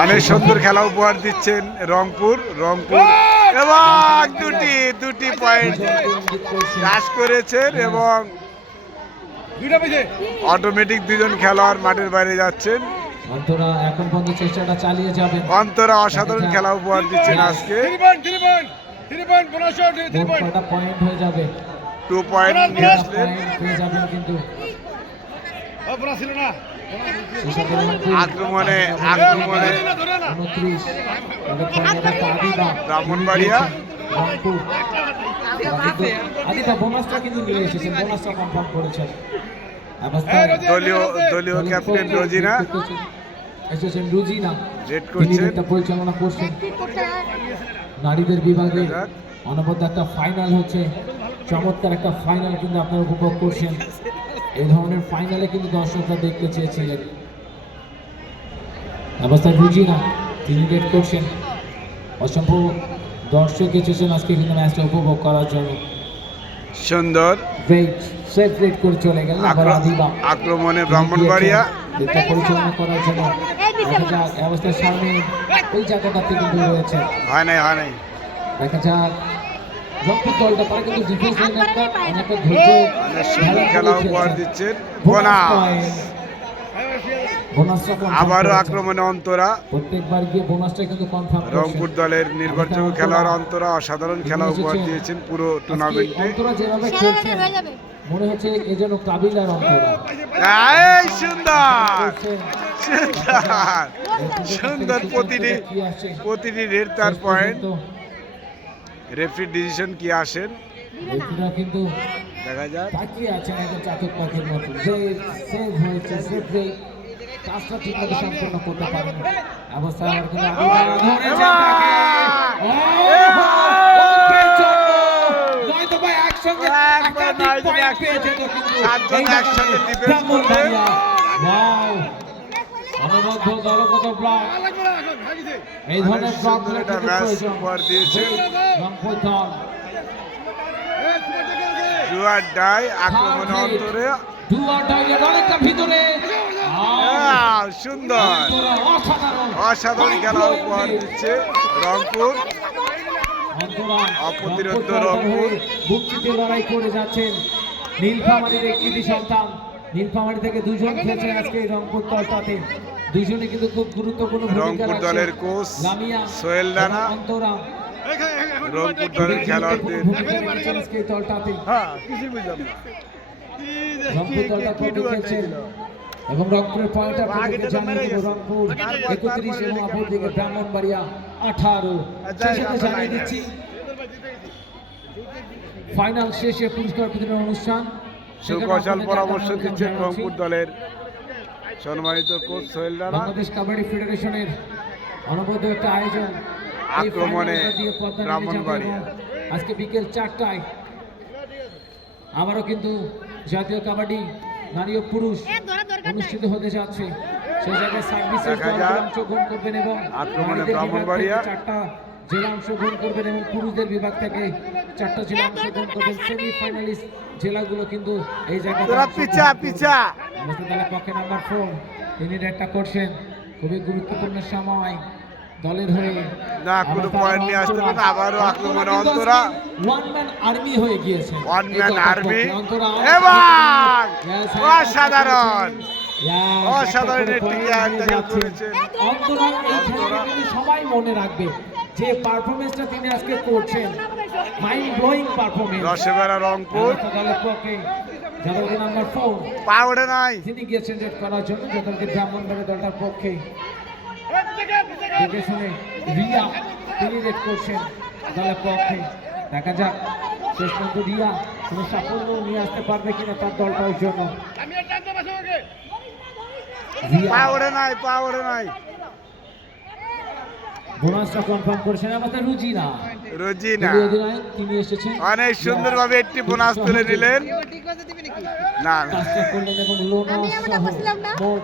অনেক সুন্দর খেলা উপহার দিচ্ছেন রংপুর এবং দুটি পয়েন্ট চাষ করেছেন এবং অটোমেটিক দুজন খেলোয়াড় মাঠের বাইরে যাচ্ছেন। অন্তরা এখন পর্যন্ত চেষ্টাটা চালিয়ে যাবে। অন্তরা অসাধারণ খেলা উপহার দিচ্ছেন আজকে। পয়েন্ট হয়ে যাবে, 2 পয়েন্ট নিয়ে আসলেন। কিন্তু আক্রমণে 29 ব্রাহ্মণবাড়িয়া আদিবা বোনাসটা কিন্তু নিয়ে এসেছেন, বোনাসটা কনফার্ম করেছেন। দলীয় ক্যাপ্টেন রোজিনা এসেছেন, রুজিনা রেড করছেন, পরিচালনা করছেন নারীদের বিভাগে। অনবদ্য একটা ফাইনাল হচ্ছে, চমৎকার একটা ফাইনাল কিন্তু আপনারা উপভোগ করছেন। এই ধরনের ফাইনালে কিন্তু দর্শকরা দেখতে চেয়েছিলেন। অবস্থায় রুজিনা তিনি রেড করছেন। অসংখ্য দর্শক এসেছেন আজকে কিন্তু ম্যাচটা উপভোগ করার জন্য। সুন্দর সেফ রেড করে চলে গেলেন। আক্রমণে ব্রাহ্মণবাড়িয়া পরিচালনা করার জন্য অবস্থার সামনে ওই জায়গাটাতে কিন্তু রয়েছে, হয় নাই দেখা যাক রংপুর দলটা তারা কিন্তু ডিফেন্স লাইনটা অনেকটা ধৈর্য খেলা উপহার দিচ্ছেন। আবারও আক্রমণে অন্তরা, প্রত্যেকবার গিয়ে বোনাসটা কিন্তু কনফার্ম। রংপুর দলের নির্ভরযোগ্য খেলোয়াড় অন্তরা অসাধারণ খেলা উপহার দিয়েছেন পুরো টুর্নামেন্টে। অন্তরা যেভাবে খেলছেন মনে হচ্ছে এই যেন কাবিলার অন্তরা। সুন্দর প্রতিটি রেড তার পয়েন্ট। রেফারি ডিসিশন কি আসেন রেফারিরা কিন্তু দেখা যাক, তাকিয়ে আছেন একদম চাতক পাখির মতো। যে সেভ হয়েছে, সেভ রেট কাজটা ঠিকমতো সম্পন্ন করতে পারেন। অবস্থা আর কিন্তু অনবদ্য দলগত ব্লক, এই ধরনের ব্লক দিয়েছে রংপুর দল। আক্রমণে অন্তরে অনেকটা ভিতরে সুন্দর অসাধারণ খেলা উপহার দিচ্ছে রংপুর। অপ্রতিরোধ রংপুর বুকচিতে লড়াই করে যাচ্ছেন নীলফামারীর একটি সন্তান। নীলফামারী থেকে দুজন খেলছেন আজকে রংপুর দলটাতে, দুজনে কিন্তু খুব গুরুত্বপূর্ণ রংপুর দলের কোচ সোহেল রানা, রংপুর দলের খেলোয়াড়দের দলটাতে রংপুর দলটা খেলছেন এবং রংপুরের পয়েন্ট আপনাদেরকে জানিয়ে দেব। রংপুর 31 এবং অপরদিকে ব্রাহ্মণবাড়িয়া 18। সেই সাথে জানিয়ে দিচ্ছি ফাইনাল শেষে পুরস্কার বিতরণ অনুষ্ঠান সুকৌশল পরামর্শ দিচ্ছেন রংপুর দলের সম্মানিত কোচ সোহেল রানা। বাংলাদেশ কাবাডি ফেডারেশনের অনবদ্য একটা আয়োজন। আক্রমণে ব্রাহ্মণবাড়িয়া আজকে বিকেল 4টায় আবারও কিন্তু জাতীয় কাবাডি নারী ও পুরুষ অনুষ্ঠিত হতে যাচ্ছে। সেই জায়গায় সার্ভিসেস অংশগ্রহণ করবেন এবং আক্রমণে ব্রাহ্মণবাড়িয়া 4টা জেলা অংশগ্রহণ করবেন এবং পুরুষদের বিভাগ থেকে 4টা জেলা অংশগ্রহণ করবেন। সেমিফাইনালিস্ট জেলাগুলো কিন্তু এই জায়গায় পক্ষে নাম্বার 4 তিনি রেডটা করছেন। খুবই গুরুত্বপূর্ণ সময় দলের হয়ে না কোনো পয়েন্ট নিয়ে আসতে পারে। আবারও আক্রমণে অন্তরা ওয়ান ম্যান আর্মি হয়ে গিয়েছে, ওয়ান ম্যান আর্মি এবং অসাধারণ সবাই মনে রাখবে যে পারফরমেন্সটা তিনি আজকে করছেন, মাইন্ড ব্লোয়িং পারফরমেন্স। রসেবেরা রংপুর দলের পক্ষে যাদের নাম্বার 4 পাওড়ে নাই তিনি গিয়েছেন রেড করার জন্য, যাদেরকে ব্রাহ্মণবাড়িয়া দলটার পক্ষে দেখে শুনে রিয়া তিনি রেড করছেন দলের পক্ষে। দেখা যাক শেষ পর্যন্ত রিয়া কোনো সাফল্য নিয়ে আসতে পারবে কিনা তার দলটার জন্য। পাওড়ে নাই বোনাসটা কনফার্ম করেছেন আমাদের রুজিনা তিনি এসেছেন অনেক সুন্দরভাবে একটি বোনাস তুলে নিলেন। না কাজটা করলেন এবং লোনাস সহ মোট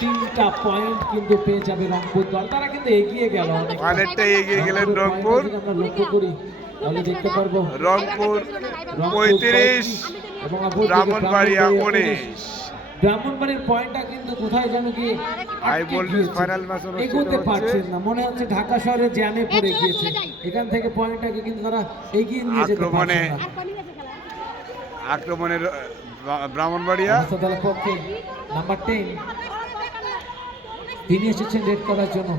3টা পয়েন্ট কিন্তু পেয়ে যাবে রংপুর দল। তারা কিন্তু এগিয়ে গেল, অনেকটা এগিয়ে গেলেন রংপুর। আমরা লক্ষ্য করি তাহলে দেখতে পারবো রংপুর 35 এবং ব্রাহ্মণবাড়িয়া 19। ব্রাহ্মণবাড়ির পয়েন্টটা কিন্তু কোথায় যেন কি হাই ভোল্টেজ ফাইনাল ম্যাচ অনুষ্ঠিত এগোতে হচ্ছে। পারছেন না, মনে হচ্ছে ঢাকা শহরে জ্যামে পড়ে গিয়েছে। এখান থেকে পয়েন্টটাকে কিন্তু তারা এগিয়ে নিয়ে যেতে পারছে না। আক্রমণের ব্রাহ্মণবাড়িয়া সমস্ত দলের পক্ষে নাম্বার 10 তিনি এসেছেন রেড করার জন্য।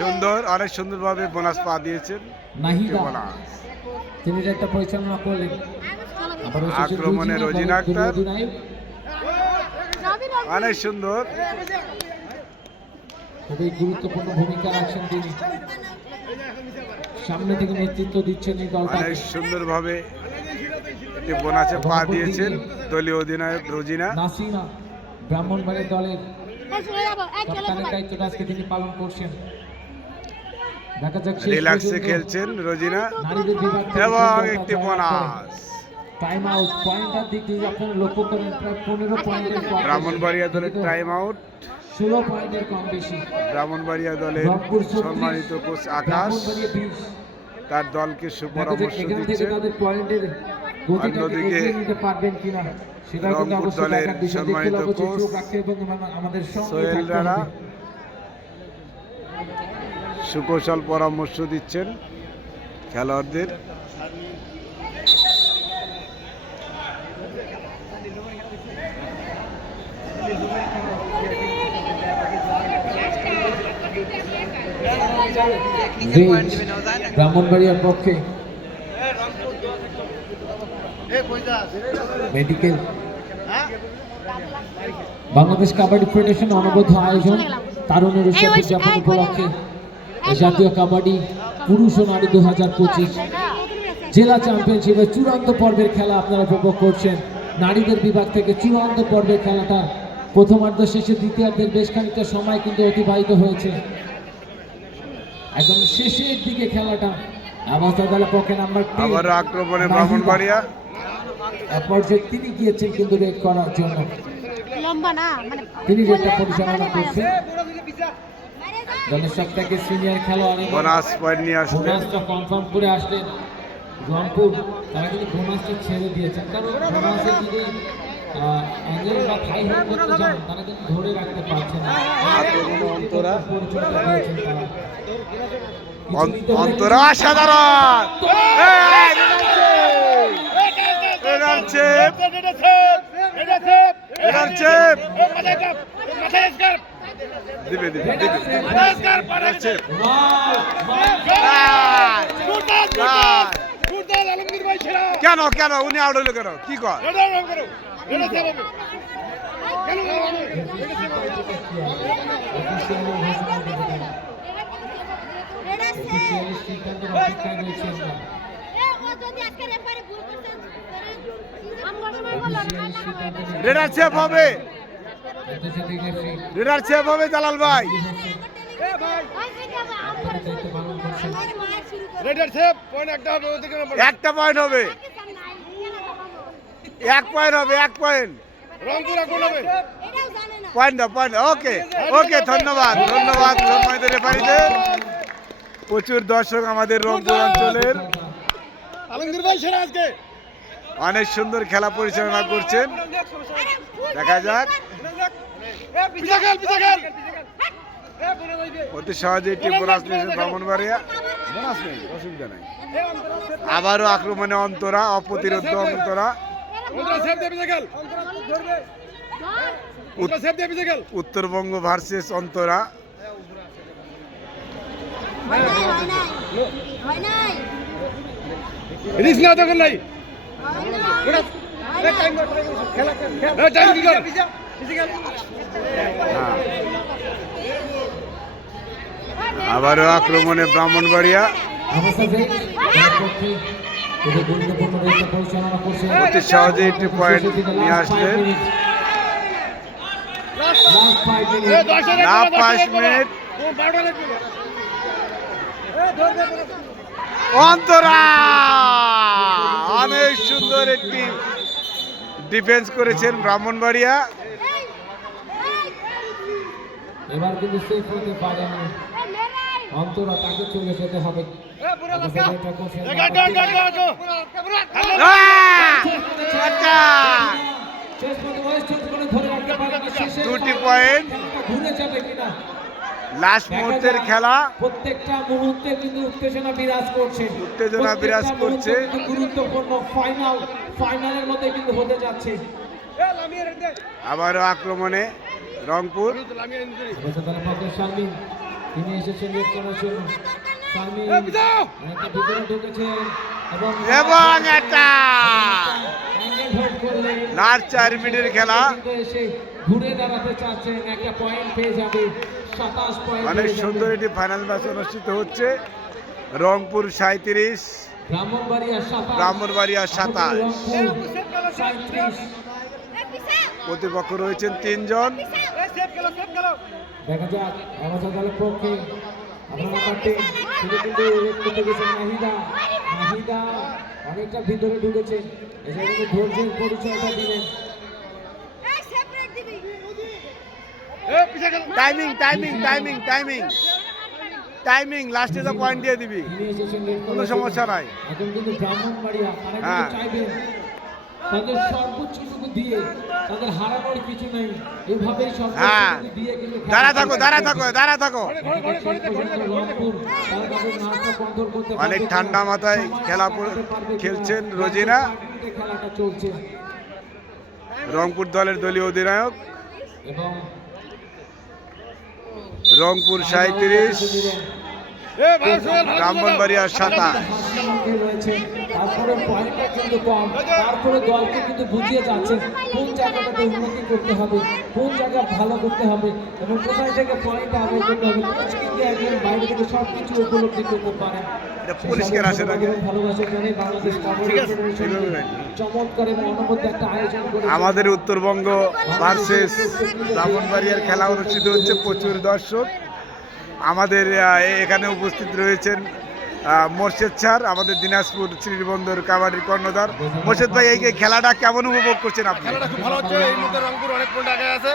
সুন্দর, অনেক সুন্দরভাবে বোনাস পা দিয়েছেন নাহিদা বোনাস। তিনি রেডটা পরিচালনা করলেন। আবার এসেছেন আক্রমণে রোজিনা আক্তার। অধিনায়ক। অনেক সুন্দর, খুবই গুরুত্বপূর্ণ ভূমিকা রাখছেন তিনি, সামনে থেকে নেতৃত্ব দিচ্ছেন এই দলটাকে। অনেক সুন্দরভাবে বোনাসে পা দিয়েছেন দলীয় অধিনায়ক রোজিনা। নাসিমা ব্রাহ্মণবাড়ির দলের কাপ্তানের দায়িত্বটা আজকে তিনি পালন করছেন। দেখা যাক শেষ রিল্যাক্সে পর্যন্ত খেলছেন রোজিনা নারীদের বিভাগ থেকে এবং কোন দলটা একটি জয় করে। বোনাস। টাইম আউট পয়েন্টার দিক দিয়ে আপনারা লক্ষ্য করেন প্রায় 15 পয়েন্টের কম। ব্রাহ্মণবাড়িয়া দলের টাইম আউট। 16 পয়েন্টের কম বেশি। ব্রাহ্মণবাড়িয়া দলের রংপুর 36, সম্মানিত কোচ আকাশ ব্রাহ্মণবাড়িয়া 20। তার দলকে দেখা যাক সুপরামর্শ এখান থেকে দিচ্ছেন। তাদের পয়েন্টের গতিটাকে অন্যদিকে এগিয়ে নিতে পারবেন কিনা সেটা কিন্তু রংপুর অবশ্যই দলের দেখার বিষয়। দেখতে সম্মানিত অবশ্যই কোচ চোখ রাখতে এবং আমাদের সঙ্গে সোহেল থাকতে রানা হবে। সুকৌশল পরামর্শ দিচ্ছেন খেলোয়াড়দের। ব্রাহ্মণবাড়িয়ার পক্ষে মেডিকেল বাংলাদেশ কাবাডি ফেডারেশন অনবদ্য আয়োজন তারুণের উৎসব উদযাপন উপলক্ষে জাতীয় কাবাডি পুরুষ ও নারী 2025 জেলা চ্যাম্পিয়নশিপের চূড়ান্ত পর্বের খেলা আপনারা উপভোগ করছেন। নারীদের বিভাগ থেকে চূড়ান্ত পর্বের খেলাটা প্রথমার্ধ শেষে দ্বিতীয়ার্ধের বেশ খানিকটা সময় কিন্তু অতিবাহিত হয়েছে। একদম শেষের দিকে খেলাটা অবস্থা দলের পক্ষে নাম্বার 10 আবার আক্রমণে ব্রাহ্মণবাড়িয়া। এক পর্যায়ে তিনি গিয়েছেন কিন্তু রেড করার জন্য। লম্বা না মানে তিনি রেডটা পরিচালনা করছেন। দলের সবথেকে সিনিয়র খেলোয়াড় এবং বোনাস পয়েন্ট নিয়ে আসলেন। বোনাসটা কনফার্ম করে আসলেন রংপুর। তারা কিন্তু বোনাসটা ছেড়ে দিয়েছেন, কারণ বোনাসের যদি অ্যাঙ্গেল বা থাই হোক করতে যান তারা কিন্তু ধরে রাখতে পারছে না। অন্তরা পরিচয়টা দিয়েছেন তারা। অন্তরা অসাধারণ। দিবে দিবে দিবে। কেন কেন উনি আউট হইলো কেন? কি কর? রেডার সেফ হবে, রেডার সেফ হবে জালাল ভাই। একটা পয়েন্ট হবে, এক পয়েন্ট হবে, এক পয়েন্ট পয়েন্ট দাও পয়েন্ট। ওকে ওকে, ধন্যবাদ ধন্যবাদ সম্মানিত রেফারিদের। প্রচুর দর্শক আমাদের রংপুর অঞ্চলের অনেক সুন্দর খেলা পরিচালনা করছেন। দেখা যাক অতি সহজে একটি বোনাস নিয়েছে ব্রাহ্মণবাড়িয়া। বোনাস নেই, অসুবিধা নাই। আবারও আক্রমণে অন্তরা, অপ্রতিরোধ অন্তরা। উত্তরবঙ্গ ভার্সেস অন্তরা। আবারও আক্রমণে ব্রাহ্মণবাড়িয়া। অতি সহজে একটি পয়েন্ট নিয়ে আসলেন। Last 5 minute. অন্তরা অনেক সুন্দর একটি ডিফেন্স করেছেন ব্রাহ্মণবাড়িয়া। এবার কিন্তু সেফ হতে পারে না অন্তরা, তাকে চলে যেতে হবে। শেষ পর্যন্ত ওয়েস্ট করে ধরে রাখতে পারে না, শেষে 2টি পয়েন্ট। খেলাটা ঘুরে যাবে কিনা লাস্ট মুহূর্তের খেলা, প্রত্যেকটা মুহূর্তে কিন্তু উত্তেজনা বিরাজ করছে, উত্তেজনা বিরাজ প্রত্যেকটা করছে। মুহূর্তে কিন্তু গুরুত্বপূর্ণ ফাইনালের মধ্যে কিন্তু হতে যাচ্ছে। আবারও আক্রমণে রংপুর। বছরের পক্ষে শারমিন, তিনি এসেছেন রেড করার জন্য। শারমিন অনেকটা ভিতরে ঢুকেছেন এবং একটা অ্যাঙ্গেল হোল্ড করলে লাস্ট 4 মিনিটের খেলা, কিন্তু এসে ঘুরে দাঁড়াতে চাচ্ছেন, একটা পয়েন্ট পেয়ে যাবে, 27 পয়েন্ট। অনেক সুন্দর একটি ফাইনাল ম্যাচ অনুষ্ঠিত হচ্ছে। রংপুর 37, ব্রাহ্মণবাড়িয়া 27, ব্রাহ্মণবাড়িয়া 27। রংপুর 37। প্রতিপক্ষ রয়েছেন 3 জন। দেখা যাক আমাদের দলের পক্ষে আপনারা কাটে তিনি কিন্তু রেড করতে গেছেন নাহিদা। নাহিদা অনেকটা ভিতরে ঢুকেছেন, এসে কিন্তু ধৈর্যের পরিচয়টা দিলেন। Timing timing timing timing timing লাস্টে তো পয়েন্ট দিয়ে দিবি, তিনি এসেছেন রেড কোনো সমস্যা নাই। এখন কিন্তু ব্রাহ্মণবাড়িয়া তারা হ্যাঁ। কিন্তু চাইবেন তাদের সর্বোচ্চটুকু দিয়ে, তাদের হারানোর কিছু নেই, এভাবেই হ্যাঁ, সর্বোচ্চটুকু দিয়ে কিন্তু দাঁড়া থাকো দাঁড়া থাকো দাঁড়া থাকো। অনেক ঠান্ডা মাথায় খেলা খেলছেন রোজিনা, খেলাটা চলছে রংপুর দলের দলীয় অধিনায়ক। এবং রংপুর 37, ব্রাহ্মণবাড়িয়া 27। রয়েছে, তারপরে পয়েন্টটা কিন্তু কম, তারপরে দলকে কিন্তু বুঝিয়ে যাচ্ছেন কোন জায়গাটাতে উন্নতি করতে হবে, কোন জায়গা ভালো করতে হবে এবং কোথায় থেকে পয়েন্টটা আদায় করতে হবে। কোচ কিন্তু একজন বাইরে থেকে সবকিছু উপলব্ধি করতে পারেন। এটা পরিষ্কার আসে নাকি? ভালোবাসা জানে বাংলাদেশ কাবাডি ফেডারেশন চমৎকার এবং অনবদ্য একটা আয়োজন করে আমাদের উত্তরবঙ্গ ভার্সেস ব্রাহ্মণবাড়িয়ার খেলা অনুষ্ঠিত হচ্ছে, প্রচুর দর্শক। আমাদের এখানে উপস্থিত রয়েছেন মোর্শেদ স্যার, আমাদের দিনাজপুর শ্রীবন্দর কাবাডির কর্ণধার। মোর্শেদ ভাই, এই খেলাটা কেমন উপভোগ করছেন আপনি? খেলাটা খুব ভালো হচ্ছে। এই মুহূর্তে রংপুর অনেক পয়েন্ট আগে আছে,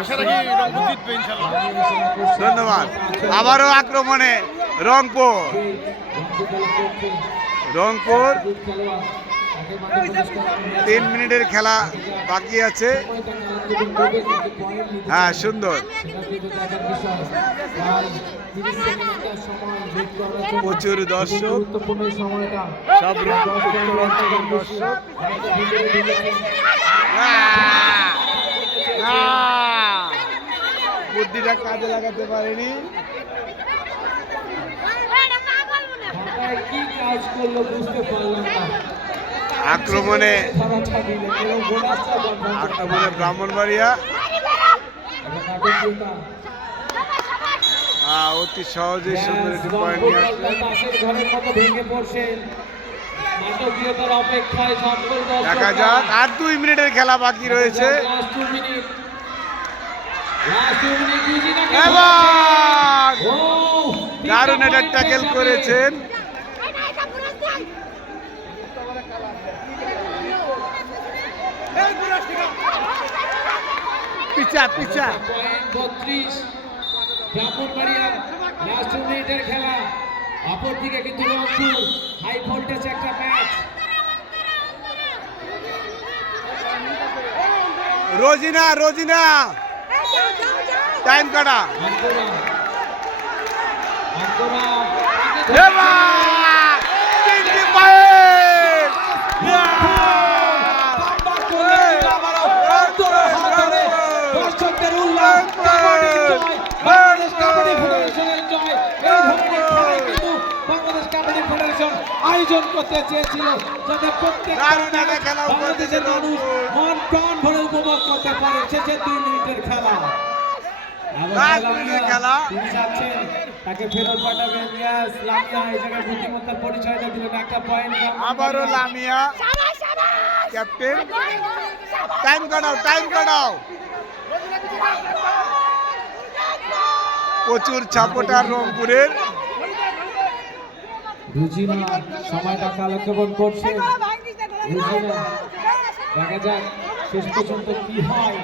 আশা রাখি রংপুর জিতবে ইনশাআল্লাহ। ধন্যবাদ। আবারও আক্রমণে রংপুর, রংপুর 3 মিনিটের খেলা বাকি আছে। হ্যাঁ, সুন্দর, প্রচুর দর্শক, সব উত্তরাঞ্চলের দর্শক। বুদ্ধিটা কাজে লাগাতে পারেনি। কি কাজ করলো বুঝতে পারলাম না। আক্রমণে ধরাটা দিলেন এবং বোনাসটা বন্ধ আক্রমণে ব্রাহ্মণবাড়িয়া অতি সহজেই সুন্দর একটি পয়েন্ট নিয়ে আসলেন। তাসের ঘরের মতো ভেঙে পড়ছেন, নাটকীয়তার অপেক্ষায় সকল দর্শক। দেখা যাক, আর 2 মিনিটের খেলা বাকি রয়েছে। লাস্ট 2 মিনিট, লাস্ট 2 মিনিট দুজিনাকে এবং ও দারুণ একটা ট্যাকেল করেছেন। পিছা পিছা পয়েন্ট 32 ব্রাহ্মণবাড়িয়া। লাস্ট 2 মিনিটের খেলা, অপরদিকে কিন্তু রংপুর হাই ভোল্টেজ একটা ম্যাচ। রোজিনা, রোজিনা টাইম কাটা। আঙ্কোরা আঙ্কোরা এবার 3টি পয়েন্ট। দর্শকদের উল্লাস, কাবাডি জয়, বাংলাদেশ কাবাডি ফেডারেশনের জয়। এই ধরনের খেলা কিন্তু বাংলাদেশ কাবাডি ফেডারেশন আয়োজন করতে চেয়েছিল, যাতে প্রত্যেকটা দারুণ একটা খেলা উপহার বাংলাদেশের দিয়েছে মানুষ মন প্রাণ ভরে উপভোগ করতে পারে। শেষের 2 মিনিটের খেলা, লাস্ট মিনিটের খেলা। তিনি চাচ্ছেন তাকে ফেরত পাঠাবেন। ইয়াস, লামিয়া এই জায়গায় বুদ্ধিমত্তার পরিচয়টা দিলেন, একটা পয়েন্ট। আবারও লামিয়া ক্যাপ্টেন। টাইম কাটাও, টাইম কাটাও। প্রচুর সাপোর্টার রংপুরের। রুজিনা সময়টা কালক্ষেপণ করছে। রুজিনা, দেখা যাক শেষ পর্যন্ত কি হয়।